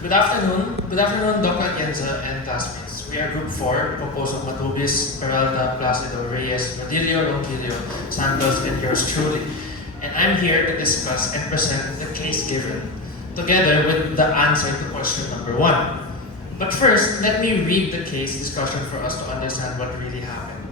Good afternoon, Dr. Atienza and classmates. We are Group 4, composed of MATUBIS, PERALTA, PLACIDO, REYES, RODILLO, RONQUILLO, SANTOS, and yours truly. And I'm here to discuss and present the case given, together with the answer to question number 1. But first, let me read the case discussion for us to understand what really happened.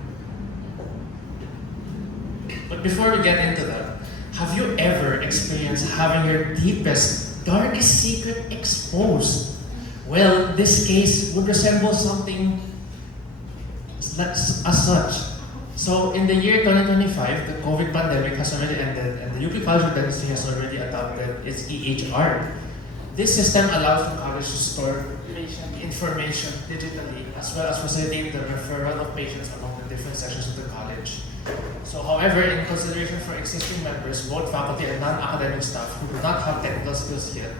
But before we get into that, have you ever experienced having your deepest, darkest secret exposed? Well, this case would resemble something as such. So in the year 2025, the COVID pandemic has already ended and the UP College of Dentistry has already adopted its EHR. This system allows the college to store patient information digitally as well as facilitate the referral of patients among the different sections of the college. So however, in consideration for existing members, both faculty and non-academic staff who do not have technical skills yet,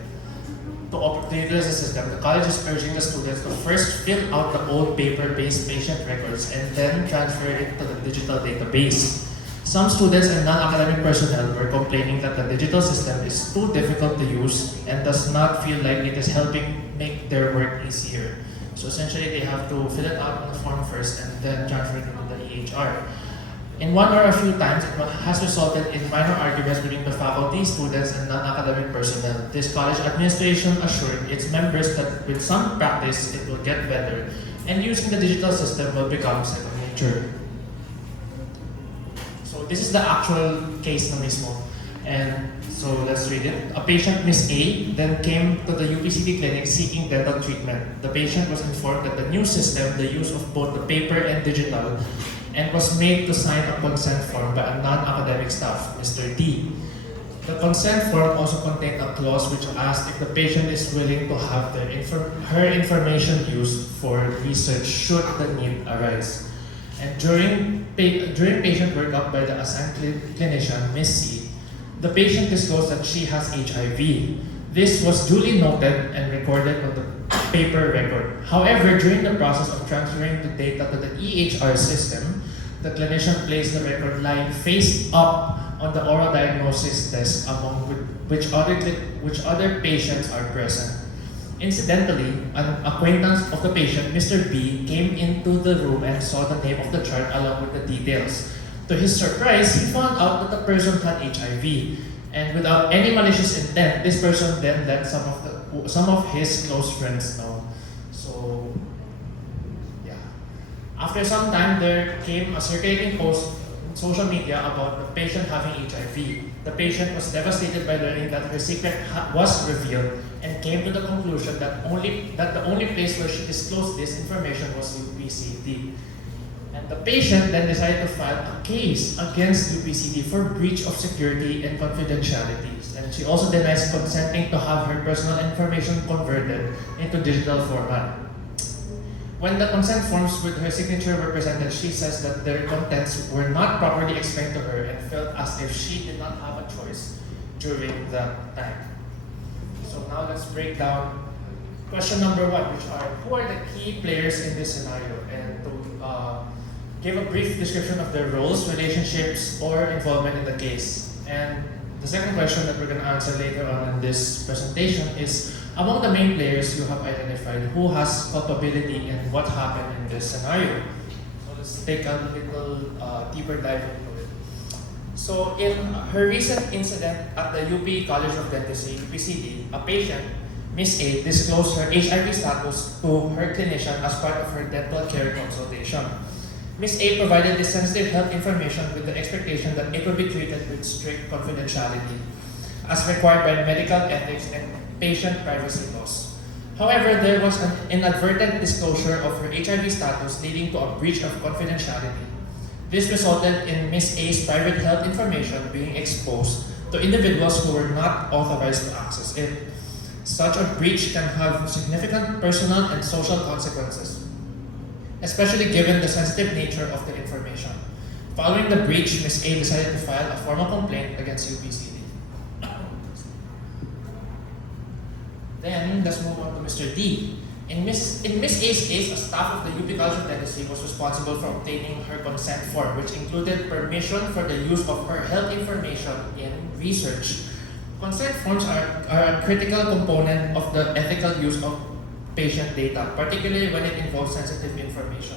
to utilize the system, the college is urging the students to first fill out the old paper-based patient records and then transfer it to the digital database. Some students and non-academic personnel were complaining that the digital system is too difficult to use and does not feel like it is helping make their work easier. So essentially, they have to fill it out on the form first and then transfer it into the EHR. In one or a few times, it has resulted in minor arguments between the faculty, students, and non-academic personnel. This college administration assured its members that with some practice, it will get better, and using the digital system will become second nature. So this is the actual case na mismo. And so let's read it. A patient, Miss A, then came to the UPCT clinic seeking dental treatment. The patient was informed that the new system, the use of both the paper and digital, and was made to sign a consent form by a non-academic staff, Mr. D. The consent form also contained a clause which asked if the patient is willing to have her information used for research should the need arise. And during patient workup by the assigned clinician, Ms. C, the patient disclosed that she has HIV. This was duly noted and recorded on the paper record. However, during the process of transferring the data to the EHR system, the clinician placed the record lying face up on the oral diagnosis desk among which other patients are present. Incidentally, an acquaintance of the patient, Mr. B, came into the room and saw the name of the chart along with the details. To his surprise, he found out that the person had HIV. And without any malicious intent, this person then let some of his close friends know. So, yeah. After some time, there came a circulating post on social media about the patient having HIV. The patient was devastated by learning that her secret was revealed and came to the conclusion that the only place where she disclosed this information was UPCT. And the patient then decided to file a case against UPCT for breach of security and confidentiality. And she also denies consenting to have her personal information converted into digital format. When the consent forms with her signature were presented, she says that their contents were not properly explained to her and felt as if she did not have a choice during that time. So now let's break down question number 1, which are, who are the key players in this scenario? And to give a brief description of their roles, relationships, or involvement in the case. And the second question that we're going to answer later on in this presentation is, among the main players you have identified, who has culpability and what happened in this scenario? So let's take a little deeper dive into it. So in her recent incident at the UP College of Dentistry, UPCD, a patient, Miss A, disclosed her HIV status to her clinician as part of her dental care consultation. Ms. A provided this sensitive health information with the expectation that it will be treated with strict confidentiality, as required by medical ethics and patient privacy laws. However, there was an inadvertent disclosure of her HIV status leading to a breach of confidentiality. This resulted in Ms. A's private health information being exposed to individuals who were not authorized to access it. Such a breach can have significant personal and social consequences, especially given the sensitive nature of the information. Following the breach, Ms. A decided to file a formal complaint against UPCD. Then, let's move on to Mr. D. In Ms. A's case, a staff of the UP College of Dentistry was responsible for obtaining her consent form, which included permission for the use of her health information in research. Consent forms are a critical component of the ethical use of patient data, particularly when it involves sensitive information.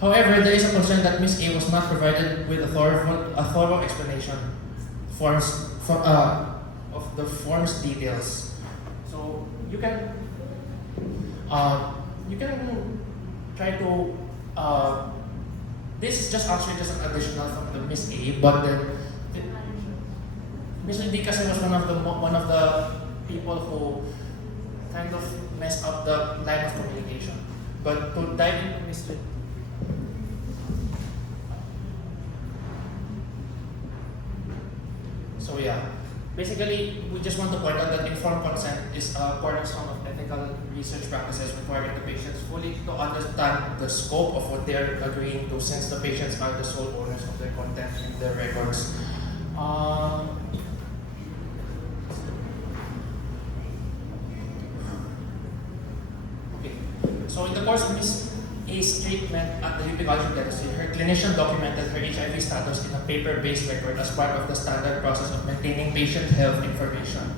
However, there is a concern that Ms. A was not provided with a thorough explanation of the form's details. So you can try to this is just actually just an additional from the Ms. A, but then Ms. D kasi was one of the people who kind of messed up the line of communication. But to dive into Ms. D, so yeah, basically we just want to point out that informed consent is a cornerstone of ethical research practices requiring the patients fully to understand the scope of what they are agreeing to, since the patients are the sole owners of their content and their records. Okay, so in the course of Ms. A's treatment at the UP College of Dentistry, her clinician documented her HIV status in a paper-based record as part of the standard process of maintaining patient health information.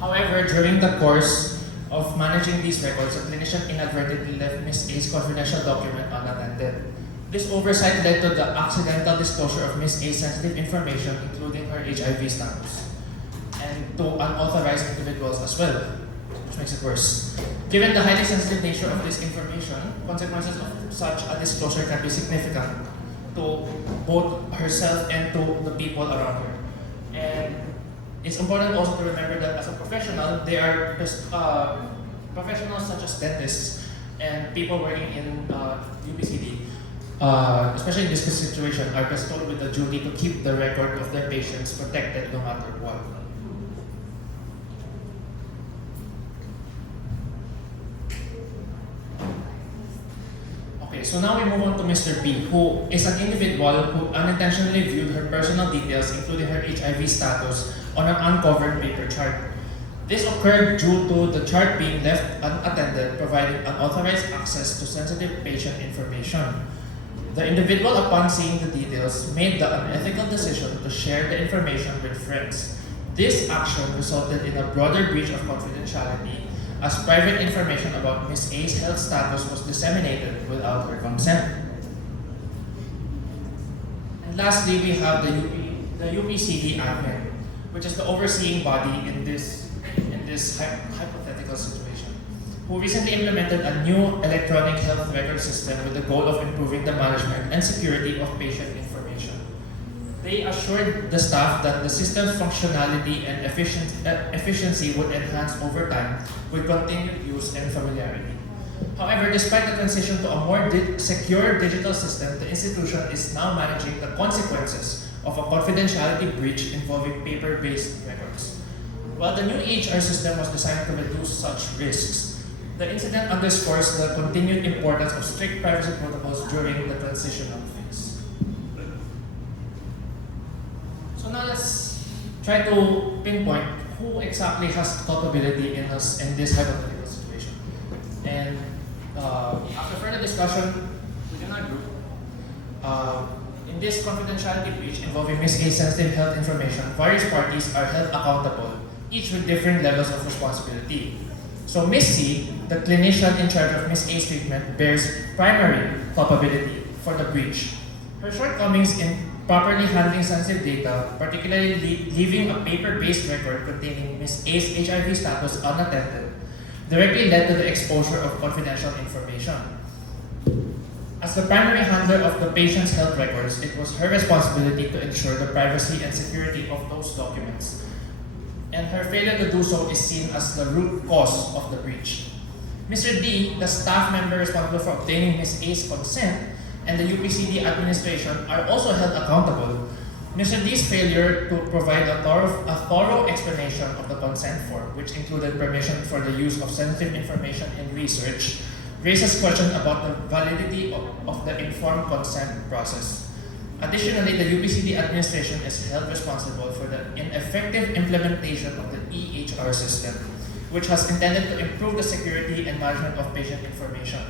However, during the course of managing these records, a clinician inadvertently left Ms. A's confidential document unattended. This oversight led to the accidental disclosure of Ms. A's sensitive information, including her HIV status, and to unauthorized individuals as well, which makes it worse. Given the highly sensitive nature of this information, consequences of such a disclosure can be significant to both herself and to the people around her. And it's important also to remember that as a professional, there are professionals such as dentists and people working in UPCD, especially in this situation, are bestowed with the duty to keep the record of their patients protected no matter what. Okay, so now we move on to Mr. B, who is an individual who unintentionally viewed her personal details, including her HIV status, on an uncovered paper chart. This occurred due to the chart being left unattended, providing unauthorized access to sensitive patient information. The individual, upon seeing the details, made the unethical decision to share the information with friends. This action resulted in a broader breach of confidentiality, as private information about Ms. A's health status was disseminated without her consent. And lastly, we have the UPCD admin, which is the overseeing body in this hypothetical situation, who recently implemented a new electronic health record system with the goal of improving the management and security of patient information. They assured the staff that the system's functionality and efficiency would enhance over time with continued use and familiarity. However, despite the transition to a more secure digital system, the institution is now managing the consequences of a confidentiality breach involving paper-based records. While the new EHR system was designed to reduce such risks, the incident underscores the continued importance of strict privacy protocols during the transitional phase. So now let's try to pinpoint who exactly has culpability in this hypothetical situation. And after further discussion within our group, in this confidentiality breach involving Ms. A's sensitive health information, various parties are held accountable, each with different levels of responsibility. So Ms. C, the clinician in charge of Ms. A's treatment, bears primary culpability for the breach. Her shortcomings in properly handling sensitive data, particularly leaving a paper-based record containing Ms. A's HIV status unattended, directly led to the exposure of confidential information. As the primary handler of the patient's health records, it was her responsibility to ensure the privacy and security of those documents. And her failure to do so is seen as the root cause of the breach. Mr. D, the staff member responsible for obtaining Ms. A's consent, and the UPCD administration are also held accountable. Mr. D's failure to provide a thorough explanation of the consent form, which included permission for the use of sensitive information in research, raises questions about the validity of the informed consent process. Additionally, the UPCD administration is held responsible for the ineffective implementation of the EHR system, which has intended to improve the security and management of patient information.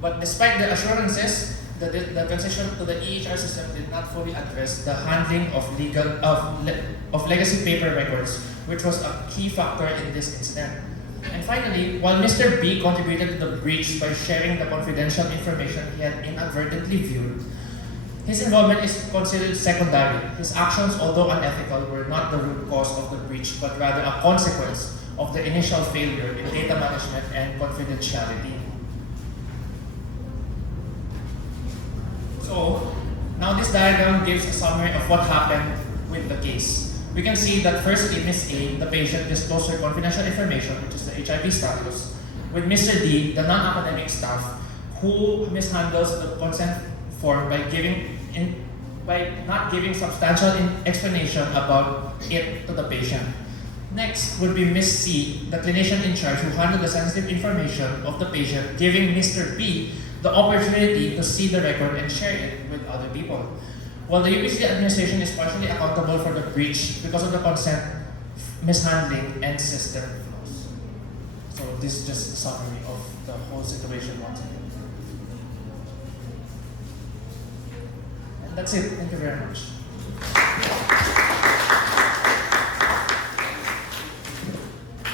But despite the assurances, the transition to the EHR system did not fully address the handling of legacy paper records, which was a key factor in this incident. And finally, while Mr. B contributed to the breach by sharing the confidential information he had inadvertently viewed, his involvement is considered secondary. His actions, although unethical, were not the root cause of the breach, but rather a consequence of the initial failure in data management and confidentiality. So, now this diagram gives a summary of what happened with the case. We can see that firstly, Ms. A, the patient, disclosed her confidential information, which is the HIV status, with Mr. D, the non-academic staff, who mishandles the consent form by not giving substantial explanation about it to the patient. Next would be Ms. C, the clinician in charge who handled the sensitive information of the patient, giving Mr. B the opportunity to see the record and share it with other people. While the UPCD administration is partially accountable for the breach because of the consent mishandling and system flaws. So this is just a summary of the whole situation once again. And that's it. Thank you very much.